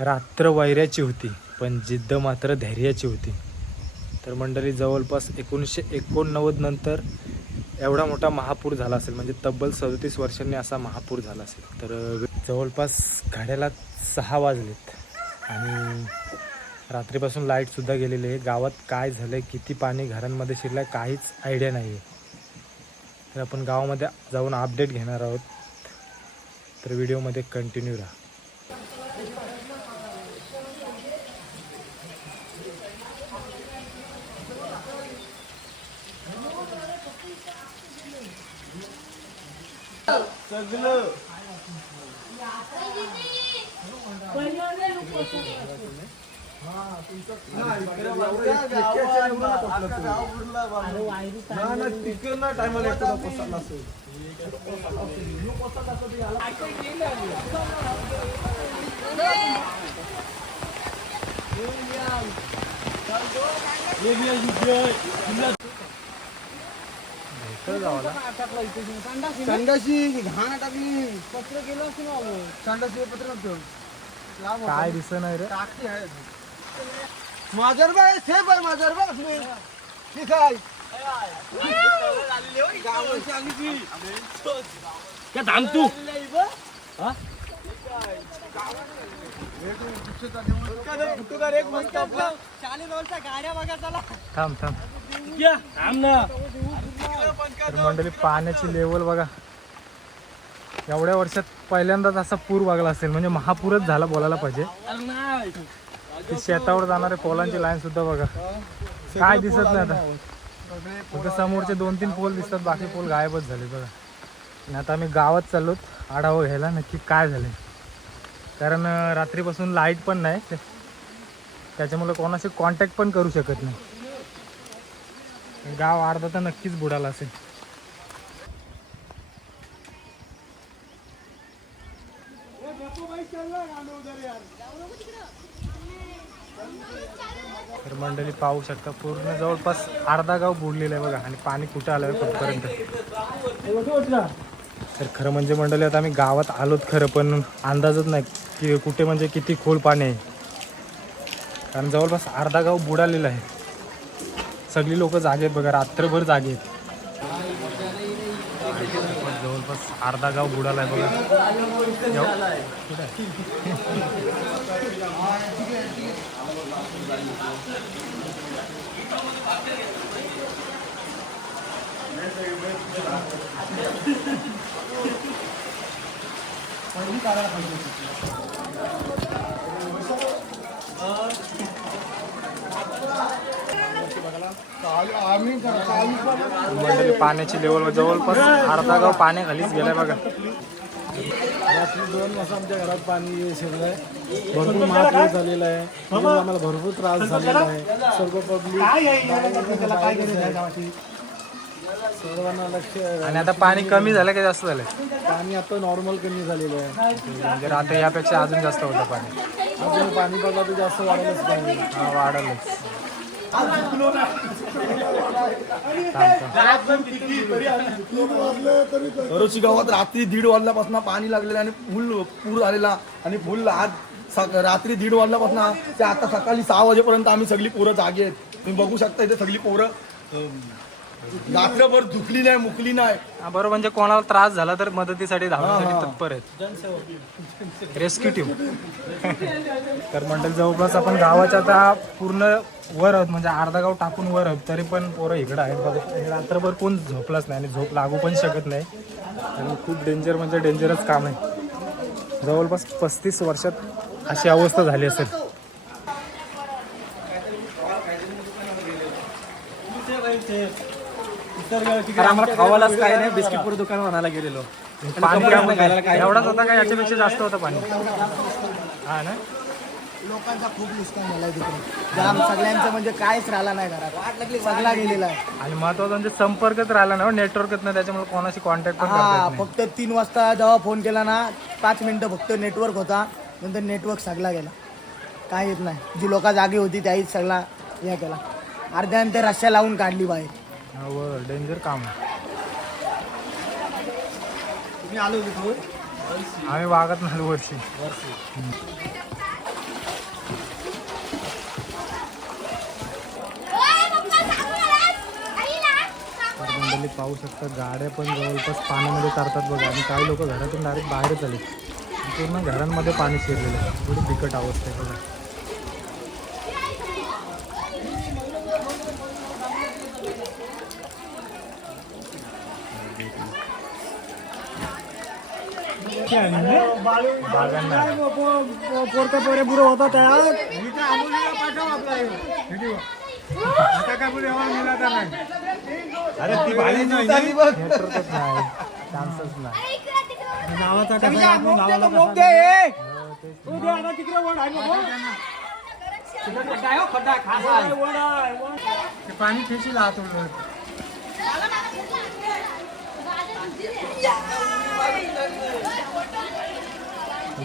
रात्र वैऱ्याची होती पण जिद्द मात्र धैर्याची होती. तर मंडळी जवळपास 1989 नंतर एवढा मोठा महापूर झाला असेल, म्हणजे तब्बल 37 वर्षांनी असा महापूर झाला असेल. तर जवळपास घड्याला 6 वाजलेत आणि रात्रीपासून लाईटसुद्धा गेलेली आहे. गावात काय झालं आहे, किती पाणी घरांमध्ये शिरलं आहे, काहीच आयडिया नाही आहे. तर आपण गावामध्ये जाऊन अपडेट घेणार आहोत. तर व्हिडिओमध्ये कंटिन्यू राहा. काय दिसत नाही रे. माझर बाय सेफ आहे माझर बा तुम्ही ठीक आहे क्या थांब तू. थांब थांब थांब ना. तर मंडळी पाण्याची लेवल बघा, एवढ्या वर्षात पहिल्यांदाच असा पूर वागला असेल, म्हणजे महापूरच झाला बोलायला पाहिजे. ती शेतावर जाणारे पोलांची लाईन सुद्धा बघा, काय दिसत नाही आता. फक्त समोरचे 2-3 पोल दिसतात, बाकी पोल गायबच झाले बघा. आणि आता आम्ही गावात चाललोत आढावा घ्यायला नक्की काय झाले, कारण रात्रीपासून लाईट पण नाही, त्याच्यामुळे कोणाशी कॉन्टॅक्ट पण करू शकत नाही. गाव अर्धा तर नक्कीच बुडाला असेल. तर मंडळी पाहू शकता, पूर्ण जवळपास अर्धा गाव बुडलेलं आहे बघा. आणि पाणी कुठं आलं आहे कुठपर्यंत. तर खरं म्हणजे मंडळी आता आम्ही गावात आलोत खरं, पण अंदाजच नाही की कुठे म्हणजे किती खोल पाणी आहे, कारण जवळपास अर्धा गाव बुडालेलं आहे. सगळी लोक जागे आहेत बघा, रात्रभर जागे आहेत. जवळपास अर्धा गाव बुडाला आहे बघा. मंडळी पाण्याची लेवल जवळपास अर्धा गाव पाण्याखालीच गेलाय बघा. रात्री 2 वाजता आमच्या घरात पाणी शिरलंय, भरपूर महापूर झालेला आहे, आम्हाला भरपूर त्रास झालेला आहे. सर्व पब्लिक सर्वांना लक्ष. आणि आता पाणी कमी झालं का जास्त झालंय? पाणी आता नॉर्मल कमी झालेलं आहे, म्हणजे आता यापेक्षा अजून जास्त होतं पाणी. अजून पाणी बघा तर जास्त वाढलंच पाहिजे. हा, वाढलंच. दरोशी गावात रात्री 1:30 वाजल्यापासून पाणी लागलेलं आणि फुल पूर झालेला. आणि फुल आज रात्री 1:30 वाजल्यापासून ते आता सकाळी 6 वाजेपर्यंत आम्ही सगळी पोरं जागे आहेत. तुम्ही बघू शकता इथे सगळी पोरं रात्रभर झुकली नाही, मुकली नाही. बरोबर, म्हणजे कोणाला त्रास झाला तर मदतीसाठी धावण्यासाठी तत्पर आहेत, रेस्क्यू टीम. तर मंडळी जवळपास आपण गावाच्या आता पूर्ण वर आहोत, म्हणजे अर्धा गाव टाकून वर आहोत, तरी पण पोरं इकडं आहेत बघा. रात्रभर कोण झोपलाच नाही आणि झोप लागू पण शकत नाही. आणि खूप डेंजर म्हणजे डेंजरच काम आहे. जवळपास 35 वर्षात अशी अवस्था झाली असेल. आम्हाला खावायलाच काय नाही, बिस्किट पुढे दुकान आणायला गेलेलो. पाणी एवढाच होता का याच्यापेक्षा जास्त होतं पाणी? हा ना. लोकांचा खूप नुकसान झालाय तिकडे, जाम सगळ्यांचं म्हणजे काहीच राहिला नाही घरात, सगळा गेलेला आहे. आणि महत्वाचं म्हणजे संपर्कच राहिला ना, नेटवर्कच नाही, त्याच्यामुळे कोणाशी कॉन्टॅक्ट पण करता येत नाही. फक्त 3 वाजता जेव्हा फोन केला ना, 5 मिनिटं फक्त नेटवर्क होता, नंतर नेटवर्क सगळा गेला, काय येत नाही. जी लोक जागी होती त्याहीच सगळा हे केला. अर्ध्याने ते रस्त्या लावून काढली बाहेर. डेंजर काम आहे. तुम्ही आलो होतो आम्ही वागत नाही वर्षी. मंडळी पाहू शकता गाड्या पण जवळपास पाण्यामध्ये तरतात बघा. आणि काही लोक घरातून डायरेक्ट बाहेरच आले. पूर्ण घरांमध्ये पाणी शिरलेलं आहे. थोडी बिकट अवस्था आहे बघा. बागांना पोरता पोरे बुडं होता त्यात अरे ती भाडी नेटवर्कच नाही, चान्सच नाही. पाणी खेची लावतो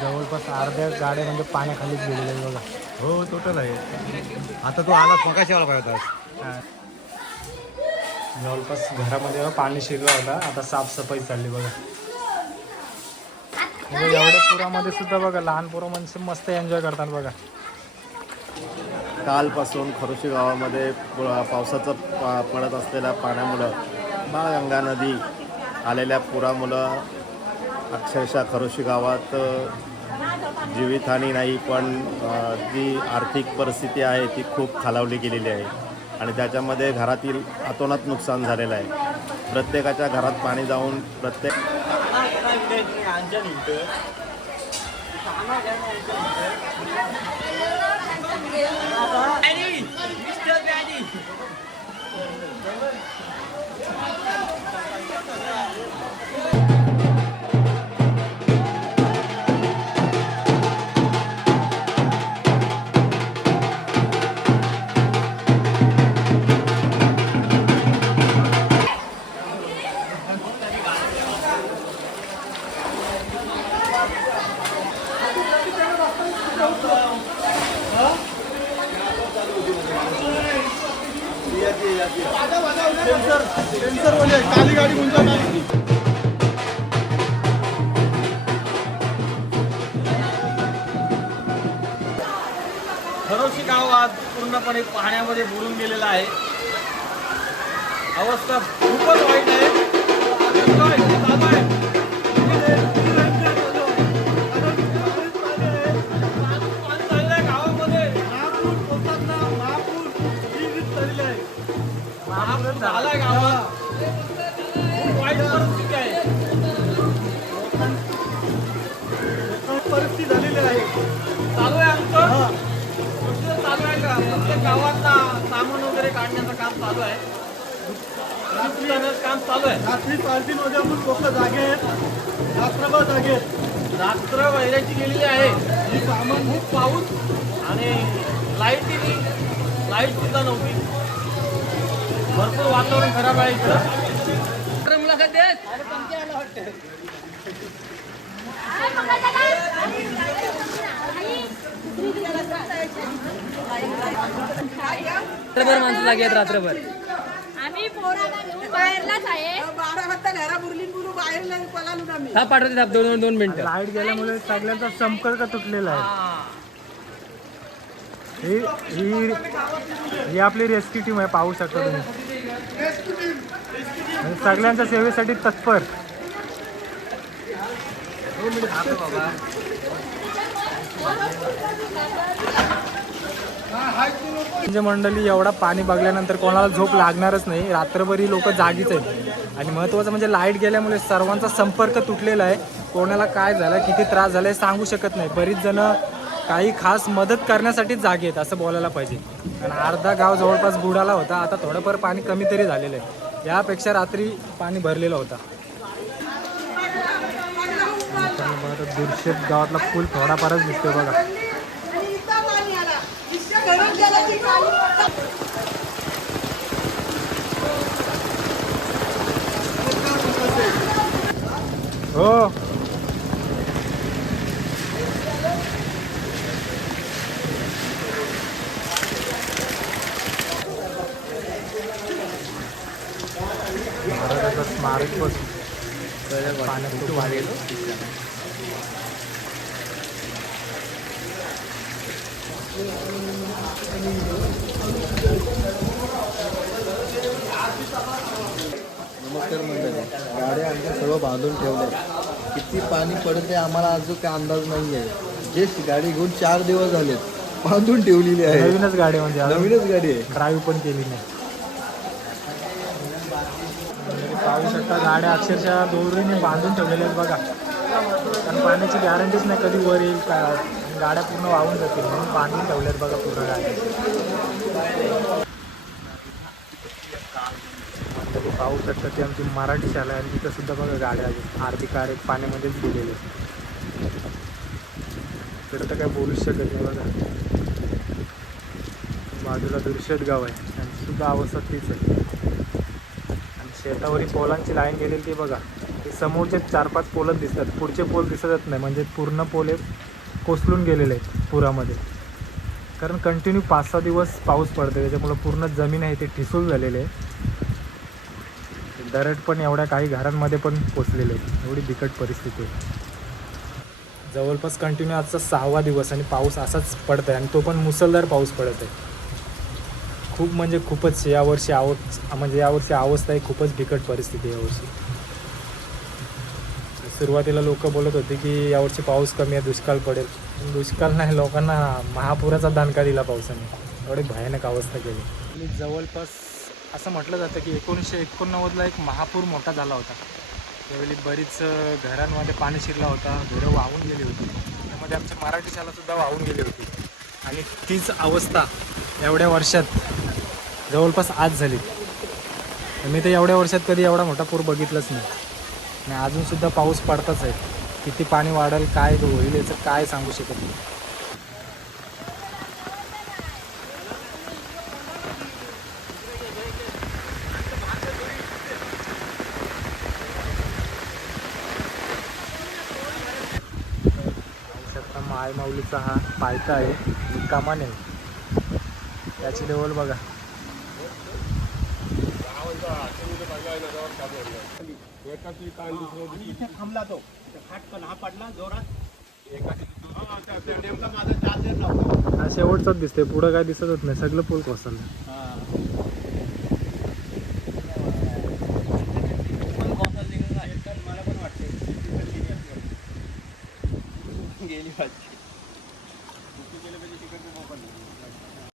जवळपास अर्ध्या गाड्या म्हणजे पाण्याखालीच गेलेल्या आहे बघा. हो टोटल आहे. आता तो आला मगाशी आला पाहिजे होता. जवळपास घरामध्ये पाणी शिरलं होता. आता साफसफाई चालली बघा. म्हणजे एवढ्या पुरामध्ये सुद्धा बघा लहान पोरं म्हणजे मस्त एन्जॉय करतात बघा. कालपासून खरोशी गावामध्ये पावसाचं पडत असलेल्या पाण्यामुळं बाळगंगा नदी आलेल्या पुरामुळं अक्षरशः खरोशी गावात जीवितहानी नाही पण जी आर्थिक परिस्थिती आहे ती खूप खालावली गेलेली आहे. आणि त्याच्यामध्ये घरातील अतोनात नुकसान झालेलं आहे. प्रत्येकाच्या घरात पाणी जाऊन प्रत्येक काली गाडी गुंजा खरोशी गाव आज पूर्णपणे पाण्यामध्ये बुडून गेलेला आहे. अवस्था खूपच वाईट आहे. गावामध्ये महापूर झालाय गावात. खूप वाईट परिस्थिती आहे. परिस्थिती झालेली आहे. चालू आहे आमचं चालू आहे का प्रत्येक गावातला सामान वगैरे काढण्याचं काम चालू आहे. काम चालू आहे. रात्री 3:30 वाजेपासून लोक जागे आहेत. रात्रभर जागे आहेत. रात्र वैराची गेलेली आहे. ही सामान खूप पाऊस आणि लाईट सुद्धा नव्हती. भरपूर वातावरण खराब आहे इकडं. मुलाखत रात्रभर माणसं जागे आहेत. रात्रभर आम्ही पोराला घेऊन बाहेरलाच आहे. 12 वाजता घरा बुरलीन बुरू बाहेरला पळालो आम्ही. हा पाठवते 2 मिनिटं. लाईट गेल्यामुळे सगळ्यांचा संपर्क तुटलेला आहे. ही आपली रेस्क्यू टीम आहे. पाहू शकता तुम्ही. आणि सगळ्यांच्या सेवेसाठी तत्पर. म्हणजे मंडळी एवढा पाणी बघल्यानंतर कोणाला झोप लागणारच नाही. रात्रभरी लोक जागीच आहेत. आणि महत्त्वाचं म्हणजे लाईट गेल्यामुळे सर्वांचा संपर्क तुटलेला आहे. कोणाला काय झालं किती त्रास झाला सांगू शकत नाही. बरीच जण काही खास मदत करण्यासाठी जागे आहेत असं बोलायला पाहिजे. आणि अर्धा गाव जवळपास बुडाला होता. आता थोडंफार पाणी कमी तरी झालेलं आहे. यापेक्षा रात्री पाणी भरलेलं होता. दुर्शेत गावातला पूल थोडाफारच दिसतोय बघा. हो महाराजाचं स्मारक बस पाण्यात खूप वाढेल. नमस्कार मंडळी. गाड्या आमच्या सर्व बांधून ठेवल्या. किती पाणी पडते आम्हाला अजून काय अंदाज नाही आहे. जे गाडी घेऊन 4 दिवस झालेत, बांधून ठेवलेली आहे. नवीनच गाडी म्हणजे नवीनच गाडी आहे. ड्राईव्ह पण केली नाही. म्हणजे पाहू शकता गाड्या अक्षरशः दोरीने बांधून ठेवलेल्या आहेत बघा. कारण पाण्याची गॅरंटीच नाही कधी वर येईल का, गाड्या पूर्ण वाहून जातील म्हणून बांधून ठेवल्यात बघा पूर्ण गाड्या. तरी पाहू शकता ती आमची मराठी शाळा आहे आणि तिथं सुद्धा बघा गाड्या आहेत. अर्धी कार एक पाण्यामध्येच गेलेले. इकडं तर काय बोलूच शकत नाही बघा. बाजूला दुर्शेत गाव आहे, त्यांची सुद्धा अवस्था तीच आहे. आणि शेतावरील पोलांची लाईन गेलेली ती बघा. ते समोरचे 4-5 पोलच दिसतात, पुढचे पोल दिसतच नाही. म्हणजे पूर्ण पोल हे कोसळून गेलेले आहेत पुरामध्ये. कारण कंटिन्यू 5-6 दिवस पाऊस पडतो, त्याच्यामुळं पूर्ण जमीन आहे ते ठिसूळ झालेले आहे. दरड पण एवढ्या काही घरांमध्ये पण पोचलेले आहेत. एवढी बिकट परिस्थिती आहे. जवळपास कंटिन्यू आजचा 6वा दिवस आणि पाऊस असाच पडत आहे आणि तो पण मुसळधार पाऊस पडत आहे. खूप म्हणजे खूपच यावर्षी यावर्षी अवस्था आहे, खूपच बिकट परिस्थिती आहे यावर्षी. सुरुवातीला लोक बोलत होते की यावर्षी पाऊस कमी आहे, दुष्काळ पडेल. दुष्काळ नाही, लोकांना महापुराचा दणका दिला पावसाने. एवढी भयानक अवस्था केली. आणि जवळपास असं म्हटलं जातं की 1989ला एक महापूर मोठा झाला होता. त्यावेळी बरीच घरांमध्ये पाणी शिरला होता, घरं वाहून गेली होती. त्यामध्ये आमची मराठी शाळासुद्धा वाहून गेली होती. आणि तीच अवस्था एवढ्या वर्षात जवळपास आज झाली. मी तर एवढ्या वर्षात कधी एवढा मोठा पूर बघितलाच नाही. आणि अजूनसुद्धा पाऊस पडताच आहे. किती पाणी वाढेल, काय होईल याचं काय सांगू शकत नाही. माय माऊलीचा हा पायथा आहे, कमान आहे. त्याची लेवल बघा. थांबला तो फाटकन हा पडला जोरात. हा शेवटचाच दिसतोय, पुढं काय दिसतच नाही. सगळं पूल कोसळलं.